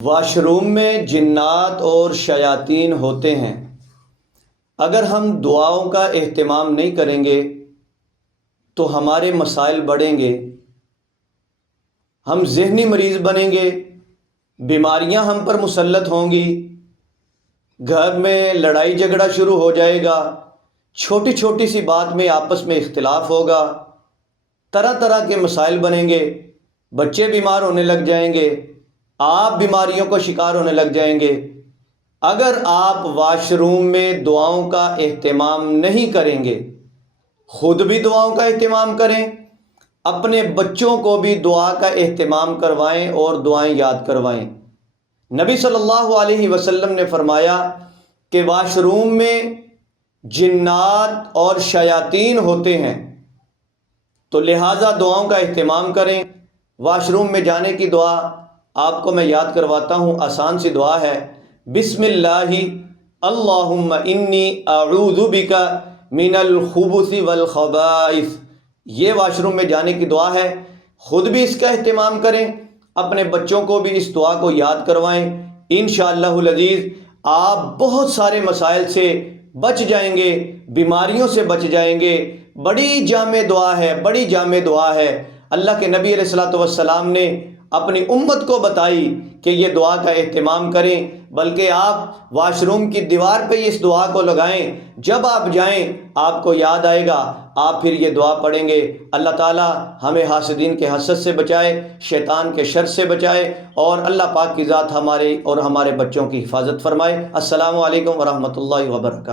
Wash room میں جنات اور شیاطین ہوتے ہیں۔ اگر ہم دعاؤں کا اہتمام نہیں کریں گے تو ہمارے مسائل بڑھیں گے، ہم ذہنی مریض بنیں گے، بیماریاں ہم پر مسلط ہوں گی، گھر میں لڑائی جھگڑا شروع ہو جائے گا، چھوٹی چھوٹی سی بات میں آپس میں اختلاف ہوگا، طرح طرح کے مسائل بنیں گے، بچے بیمار ہونے لگ جائیں گے، آپ بیماریوں کو شکار ہونے لگ جائیں گے۔ اگر آپ واش روم میں دعاؤں کا اہتمام نہیں کریں گے، خود بھی دعاؤں کا اہتمام کریں، اپنے بچوں کو بھی دعا کا اہتمام کروائیں اور دعائیں یاد کروائیں۔ نبی صلی اللہ علیہ وسلم نے فرمایا کہ واش روم میں جنات اور شیاطین ہوتے ہیں، تو لہٰذا دعاؤں کا اہتمام کریں۔ واش روم میں جانے کی دعا آپ کو میں یاد کرواتا ہوں، آسان سی دعا ہے۔ بسم اللہ اللہم انی اعوذ بک من الخبث والخبائث۔ یہ واش روم میں جانے کی دعا ہے، خود بھی اس کا اہتمام کریں، اپنے بچوں کو بھی اس دعا کو یاد کروائیں۔ انشاءاللہ العزیز آپ بہت سارے مسائل سے بچ جائیں گے، بیماریوں سے بچ جائیں گے۔ بڑی جامع دعا ہے، بڑی جامع دعا ہے۔ اللہ کے نبی علیہ الصلوۃ والسلام نے اپنی امت کو بتائی کہ یہ دعا کا اہتمام کریں، بلکہ آپ واش روم کی دیوار پہ اس دعا کو لگائیں۔ جب آپ جائیں آپ کو یاد آئے گا، آپ پھر یہ دعا پڑھیں گے۔ اللہ تعالی ہمیں حاسدین کے حسد سے بچائے، شیطان کے شر سے بچائے، اور اللہ پاک کی ذات ہمارے اور ہمارے بچوں کی حفاظت فرمائے۔ السلام علیکم ورحمۃ اللہ وبرکاتہ۔